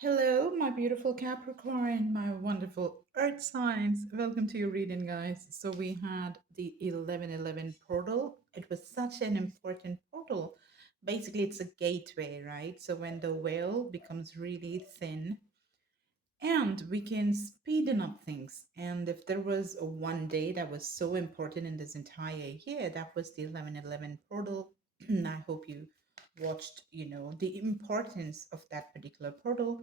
Hello, my beautiful Capricorn, my wonderful Earth signs. Welcome to your reading, guys. So, we had the 1111 portal. It was such an important portal. Basically, it's a gateway, right? So, when the veil becomes really thin, and we can speeden up things. And if there was a one day that was so important in this entire year, that was the 1111 portal. I hope you watched, the importance of that particular portal.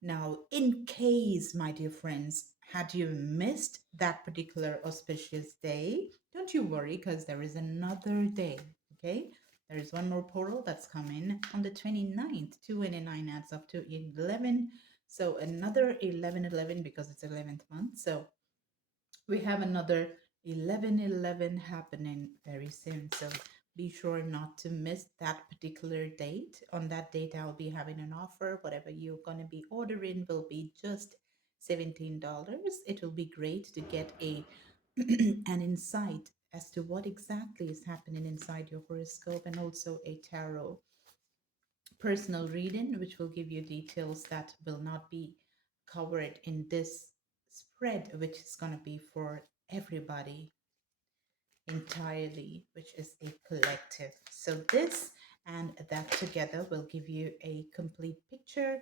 Now, in case, my dear friends, had you missed that particular auspicious day, don't you worry, because there is another day, okay? There is one more portal that's coming on the 29th. 2 and a 9 adds up to 11. So another 1111 because it's 11th month. So we have another 1111 happening very soon. So be sure not to miss that particular date. On that date, I'll be having an offer. Whatever you're going to be ordering will be just $17. It will be great to get a an insight as to what exactly is happening inside your horoscope, and also a tarot personal reading, which will give you details that will not be covered in this spread, which is going to be for everybody entirely, which is a collective. So, this and that together will give you a complete picture,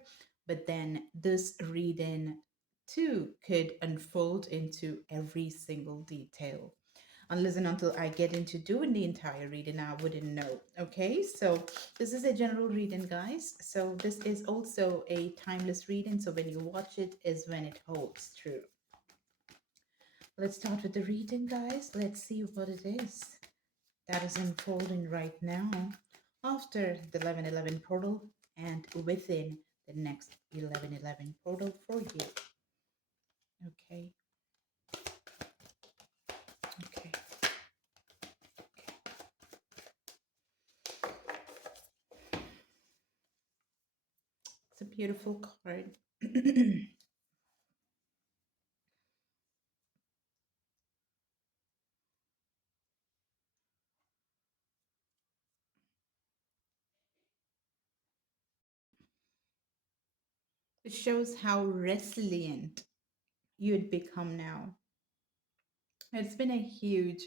but then this reading too could unfold into every single detail unless and until I get into doing the entire reading, I wouldn't know. Okay, so this is a general reading, guys. So this is also a timeless reading. So when you watch it, is when it holds true. Let's start with the reading, guys. Let's see what it is that is unfolding right now after the 1111 portal and within the next 1111 portal for you. Okay, okay. It's a beautiful card. It shows how resilient you'd become now. It's been a huge,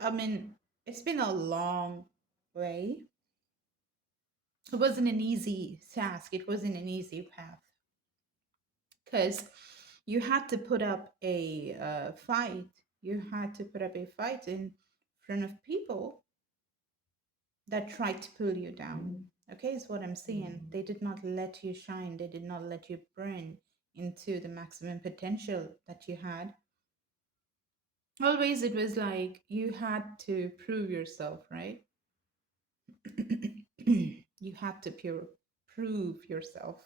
I mean, it's been a long way. It wasn't an easy task, it wasn't an easy path because you had to put up a fight. You had to put up a fight in front of people that tried to pull you down. Okay, is what I'm saying. They did not let you shine, they did not let you burn into the maximum potential that you had. Always it was like you had to prove yourself, right? You had to prove yourself.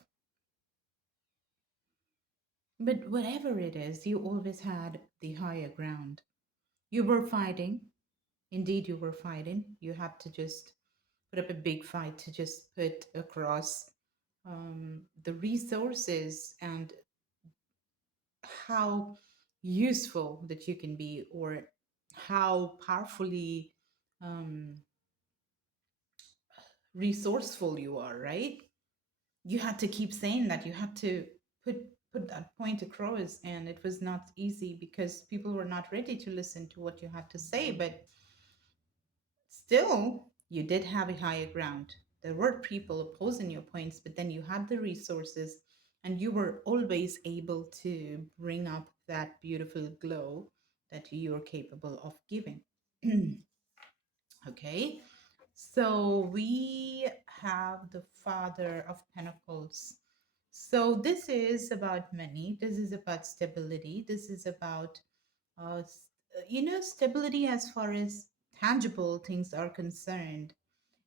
But whatever it is, you always had the higher ground. You were fighting. Indeed, you were fighting. You had to just put up a big fight to just put across the resources and how useful that you can be, or how powerfully um, resourceful you are, right? You had to keep saying that. You had to put put that point across, and it was not easy because people were not ready to listen to what you had to say. But still, you did have a higher ground. There were people opposing your points, but then you had the resources, and you were always able to bring up that beautiful glow that you're capable of giving. Okay, so we have the Father of Pentacles. So this is about money. This is about stability. This is about, stability as far as tangible things are concerned.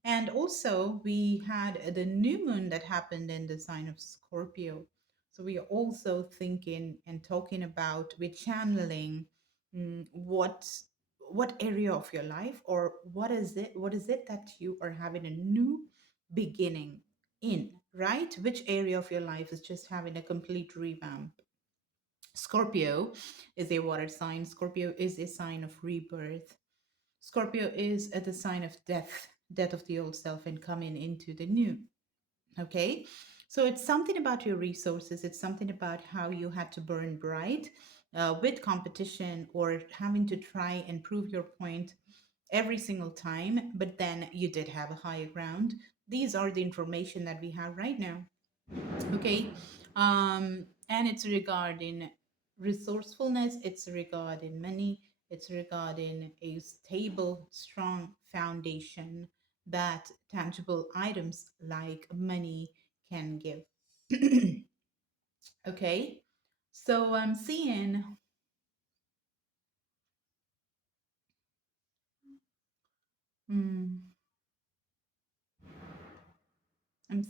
And also, we had the new moon that happened in the sign of Scorpio. So we are also thinking and talking about, we're channeling what area of your life, or what is it that you are having a new beginning in, right? Which area of your life is just having a complete revamp? Scorpio is a water sign. Scorpio is a sign of rebirth. Scorpio is at the sign of death, death of the old self and coming into the new. Okay. So it's something about your resources, it's something about how you had to burn bright with competition or having to try and prove your point every single time, but then you did have a higher ground. These are the information that we have right now. Okay. And it's regarding resourcefulness, it's regarding money, it's regarding a stable, strong foundation that tangible items like money can give. Okay. So mm, I'm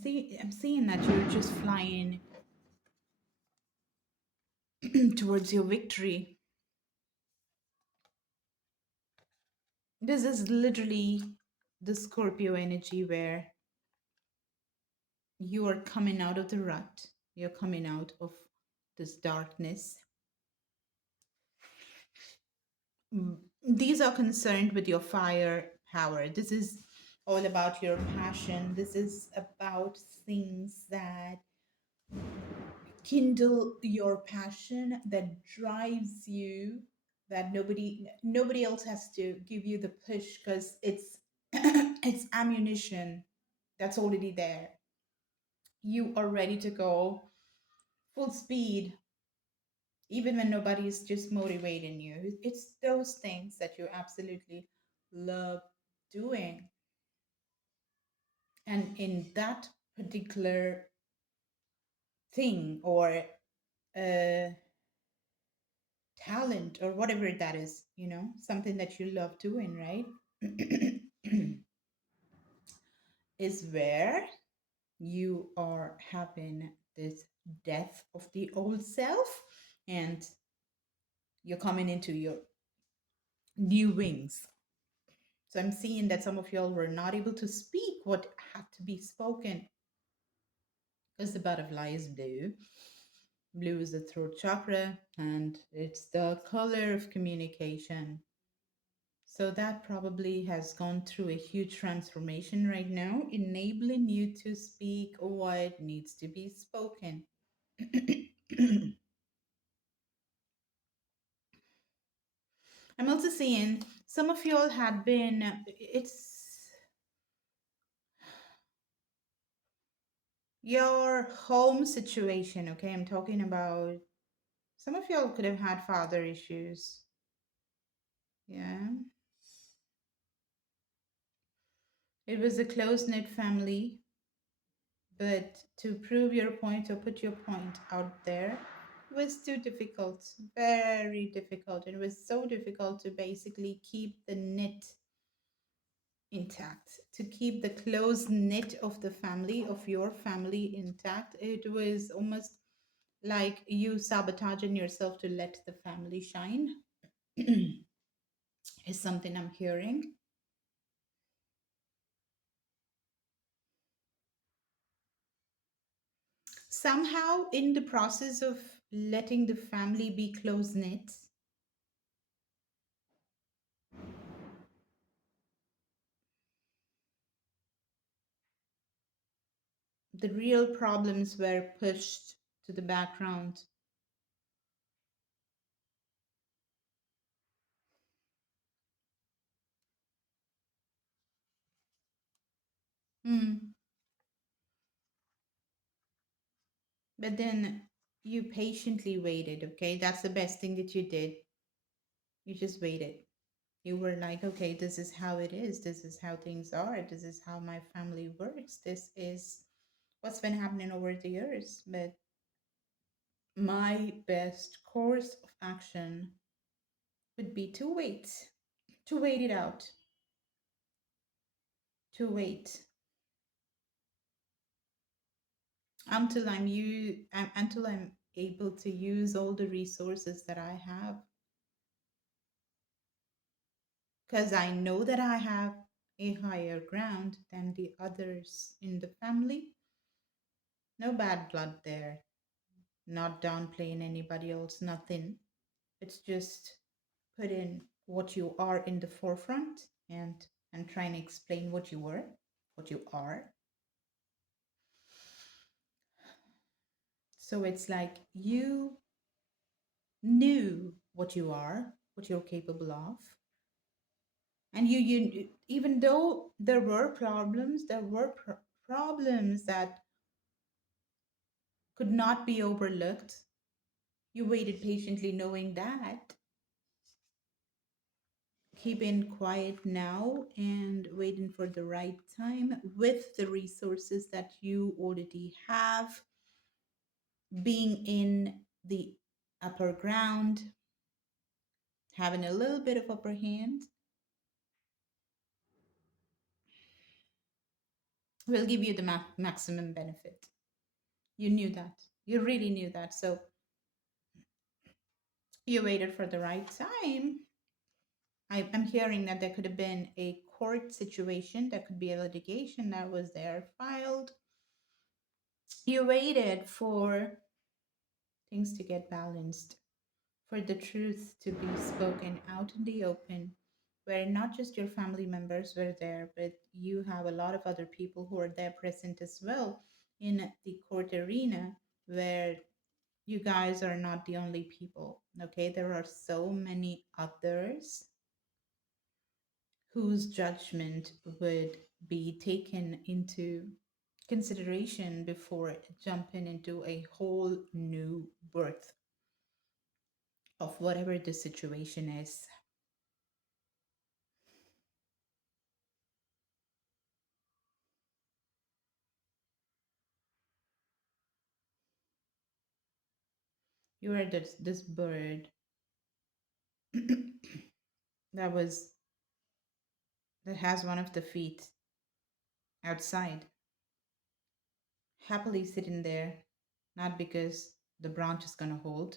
seeing that you're just flying towards your victory. This is literally the Scorpio energy where you are coming out of the rut, you're coming out of this darkness. Mm, these are concerned with your fire power. This is all about your passion. This is about things that kindle your passion, that drives you, that nobody else has to give you the push because it's it's ammunition that's already there. You are ready to go full speed even when nobody is just motivating you. It's those things that you absolutely love doing. And in that particular thing or uh, talent or whatever that is, something that you love doing, right? Is where you are having this death of the old self and you're coming into your new wings. So I'm seeing that some of y'all were not able to speak what had to be spoken because the butterfly is blue. Blue is the throat chakra and it's the color of communication. So that probably has gone through a huge transformation right now, enabling you to speak what needs to be spoken. I'm also seeing some of y'all had been, it's your home situation, okay? I'm talking about some of y'all could have had father issues. Yeah. It was a close knit family, but to prove your point or put your point out there was too difficult, very difficult. It was so difficult to basically keep the knit intact, to keep the close knit of the family, of your family intact. It was almost like you sabotaging yourself to let the family shine, is something I'm hearing. Somehow, in the process of letting the family be close knit, the real problems were pushed to the background. Hmm. But then you patiently waited, okay? That's the best thing that you did. You just waited. You were like, okay, this is how it is. This is how things are. This is how my family works. This is what's been happening over the years. But my best course of action would be to wait it out, to wait until I'm able to use all the resources that I have, because I know that I have a higher ground than the others in the family. No bad blood there, not downplaying anybody else, nothing. It's just put in what you are in the forefront and trying to explain what you were, what you are. So it's like you knew what you are, what you're capable of. And you even though there were problems, problems that could not be overlooked, you waited patiently knowing that keeping quiet now and waiting for the right time with the resources that you already have, being in the upper ground, having a little bit of upper hand, will give you the maximum benefit. You knew that. You really knew that. So you waited for the right time. I'm hearing that there could have been a court situation, there could be a litigation that was there filed. You waited for things to get balanced, for the truth to be spoken out in the open, where not just your family members were there, but you have a lot of other people who are there present as well in the court arena, where you guys are not the only people. Okay, there are so many others whose judgment would be taken into consideration before jumping into a whole new birth of whatever the situation is. You are this bird that was that has one of the feet outside, happily sitting there, not because the branch is gonna hold,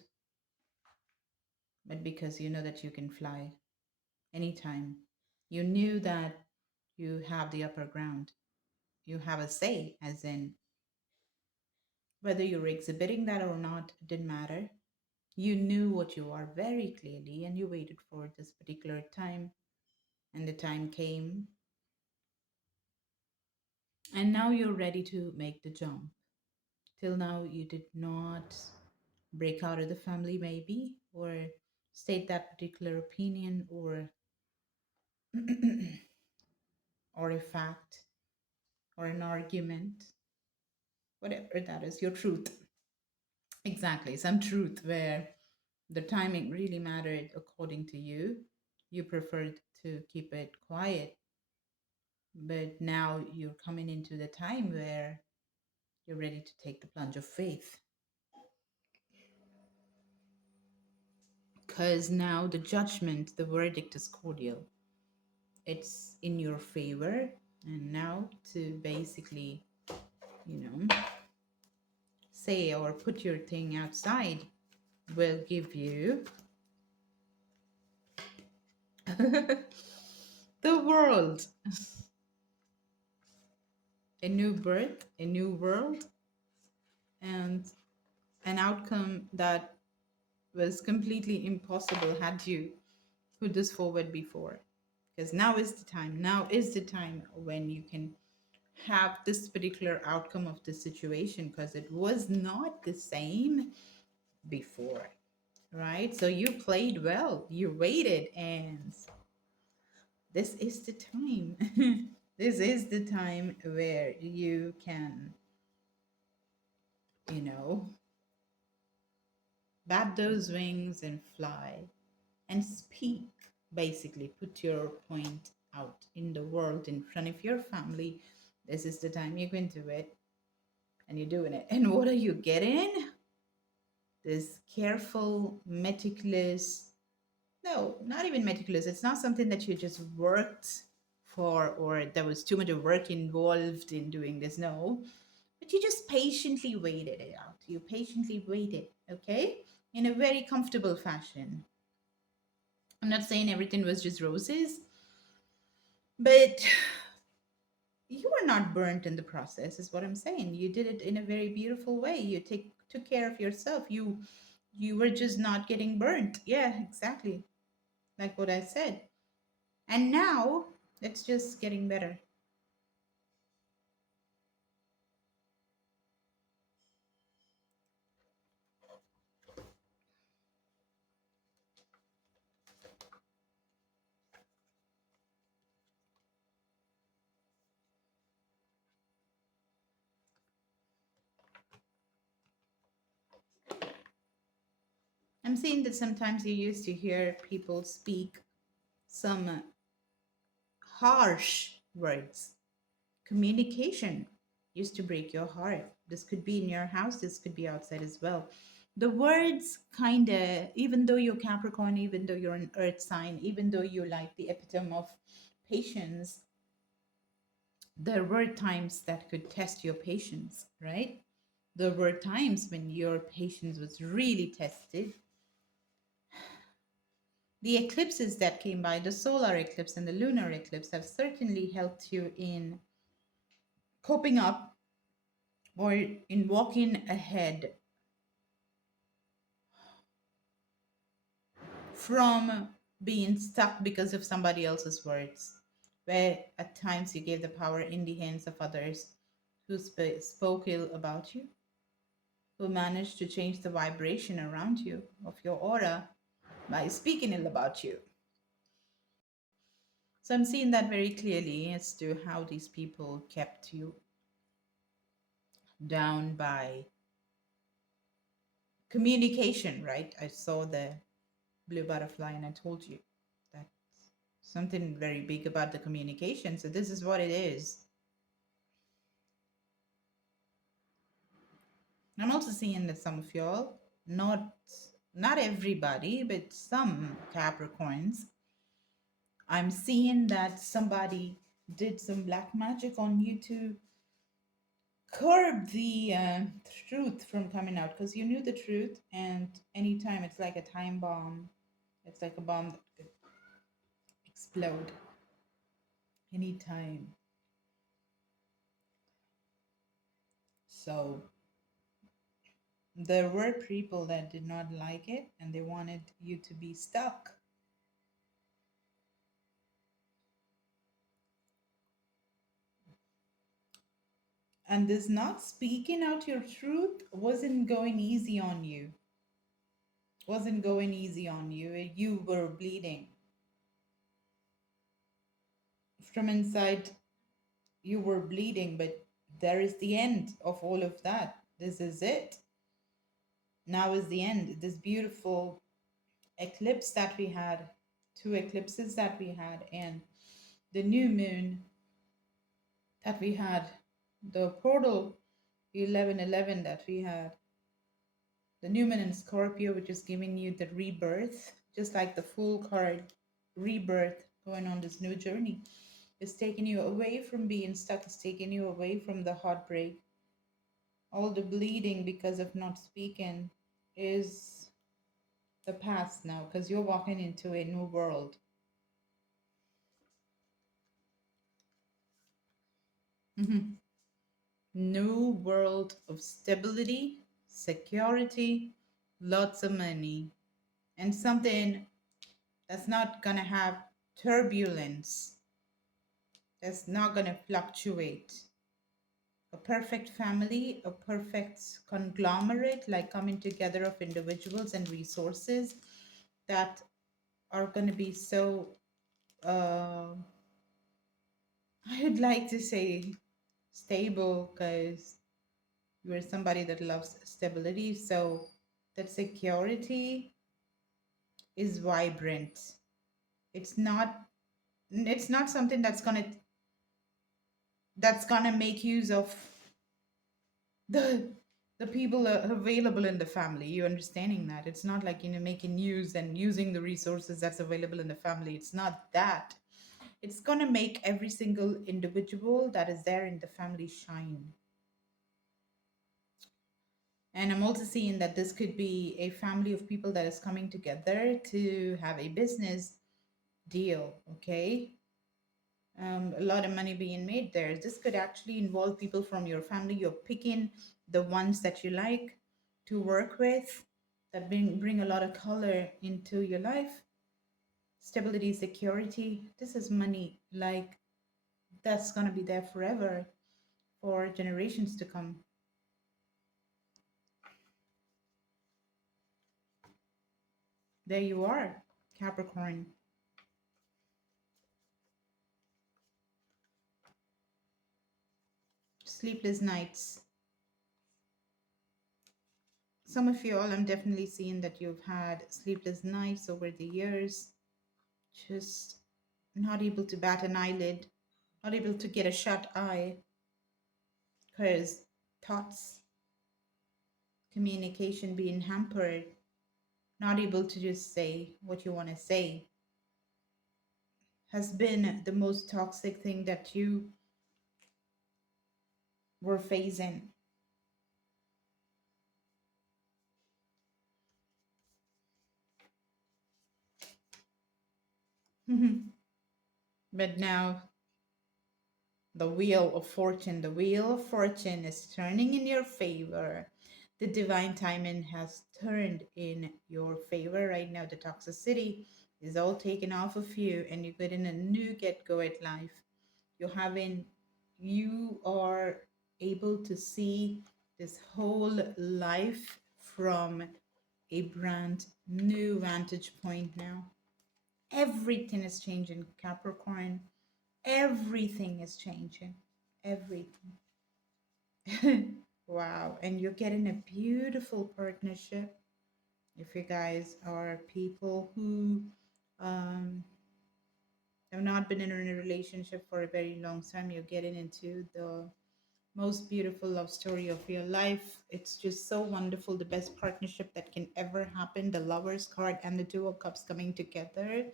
but because you know that you can fly anytime. You knew that you have the upper ground. You have a say, as in whether you're exhibiting that or not, it didn't matter. You knew what you are very clearly, and you waited for this particular time, and the time came, and now you're ready to make the jump. Till now, you did not break out of the family, maybe, or state that particular opinion, or a fact, or an argument, whatever that is, your truth. Exactly, some truth where the timing really mattered according to you. You preferred to keep it quiet, but now you're coming into the time where you're ready to take the plunge of faith. Because now the judgment, the verdict is cordial, it's in your favor. And now to basically, you know, say or put your thing outside will give you the world, a new birth, a new world, and an outcome that was completely impossible had you put this forward before. Because now is the time. Now is the time when you can have this particular outcome of the situation, because it was not the same before, right? So you played well, you waited, and this is the time. This is the time where you can, you know, bat those wings and fly and speak. Basically, put your point out in the world in front of your family. This is the time you're going to do it, and you're doing it. And what are you getting? This careful, meticulous, no, not even meticulous. It's not something that you just worked for, or there was too much of work involved in doing this. No, but you just patiently waited it out. You patiently waited, okay? In a very comfortable fashion. I'm not saying everything was just roses, but you were not burnt in the process, is what I'm saying. You did it in a very beautiful way. You took care of yourself. You were just not getting burnt. Yeah, exactly. Like what I said. And now it's just getting better. I'm seeing that sometimes you used to hear people speak some harsh words. Communication used to break your heart. This could be in your house, this could be outside as well. The words kind of, even though you're Capricorn, even though you're an earth sign, even though you're like the epitome of patience, there were times that could test your patience, right? There were times when your patience was really tested. The eclipses that came by, the solar eclipse and the lunar eclipse, have certainly helped you in coping up or in walking ahead from being stuck because of somebody else's words, where at times you gave the power in the hands of others who spoke ill about you, who managed to change the vibration around you of your aura by speaking ill about you. So I'm seeing that very clearly as to how these people kept you down by communication, right? I saw the blue butterfly and I told you that something very big about the communication. So this is what it is. I'm also seeing that some of y'all, not everybody, but some Capricorns, I'm seeing that somebody did some black magic on you to curb the truth from coming out because you knew the truth, and anytime it's like a time bomb, it's like a bomb that could explode anytime. So there were people that did not like it and they wanted you to be stuck. And this not speaking out your truth wasn't going easy on you. Wasn't going easy on you. You were bleeding. From inside, you were bleeding, but there is the end of all of that. This is it. Now is the end. This beautiful eclipse that we had, two eclipses that we had, and the new moon that we had, the portal 1111 that we had, the new moon in Scorpio, which is giving you the rebirth, just like the full card, rebirth, going on this new journey. It's taking you away from being stuck, it's taking you away from the heartbreak. All the bleeding because of not speaking is the past now because you're walking into a new world. Mhm. New world of stability, security, lots of money, and something that's not going to have turbulence, that's not going to fluctuate. A perfect family, a perfect conglomerate, like coming together of individuals and resources that are going to be so, uh, I would like to say stable because you're somebody that loves stability. So that security is vibrant. It's not it's not something that's gonna make use of the the people available in the family. You understanding that it's not like making use and using the resources that's available in the family. It's not that. It's gonna make every single individual that is there in the family shine. And I'm also seeing that this could be a family of people that is coming together to have a business deal, okay? A lot of money being made there. This could actually involve people from your family. You're picking the ones that you like to work with that bring a lot of color into your life. Stability, security. This is money like that's going to be there forever for generations to come. There you are, Capricorn. Sleepless nights, Some of you all, I'm definitely seeing that you've had sleepless nights over the years, just not able to bat an eyelid, not able to get a shut eye because thoughts, communication being hampered, not able to just say what you want to say has been the most toxic thing that you were facing. But now the wheel of fortune is turning in your favor. The divine timing has turned in your favor right now. The toxicity is all taken off of you, and you're getting a new get go at life. You're having, you are able to see this whole life from a brand new vantage point now. Everything is changing, Capricorn. Everything is changing. Everything. Wow. And you're getting a beautiful partnership. If you guys are people who um, have not been in a relationship for a very long time, you're getting into the most beautiful love story of your life. It's just so wonderful. The best partnership that can ever happen. The Lovers card and the Two of Cups coming together.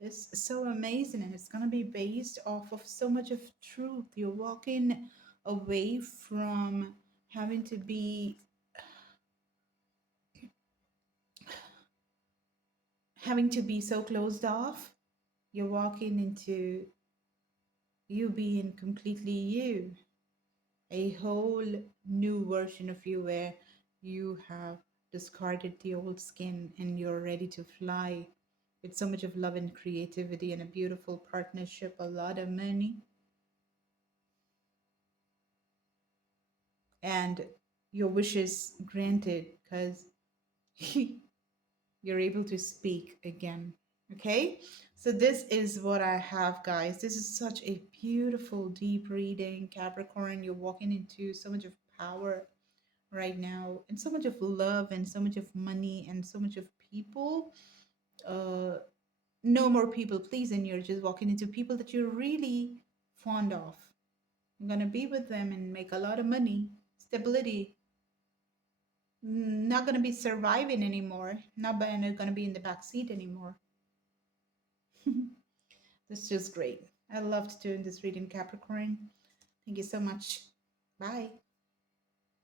It's so amazing, and it's going to be based off of so much of truth. You're walking away from having to be so closed off. You're walking into you being completely you, a whole new version of you where you have discarded the old skin and you're ready to fly with so much of love and creativity and a beautiful partnership, a lot of money, and your wishes granted because you're able to speak again. Okay, so this is what I have, guys. This is such a beautiful, deep reading, Capricorn. You're walking into so much of power right now, and so much of love, and so much of money, and so much of people. Uh, no more people pleasing. You're just walking into people that you're really fond of. You're gonna be with them and make a lot of money, stability. Not gonna be surviving anymore. Not gonna be in the back seat anymore. That's just great. I loved doing this reading, Capricorn. Thank you so much. Bye.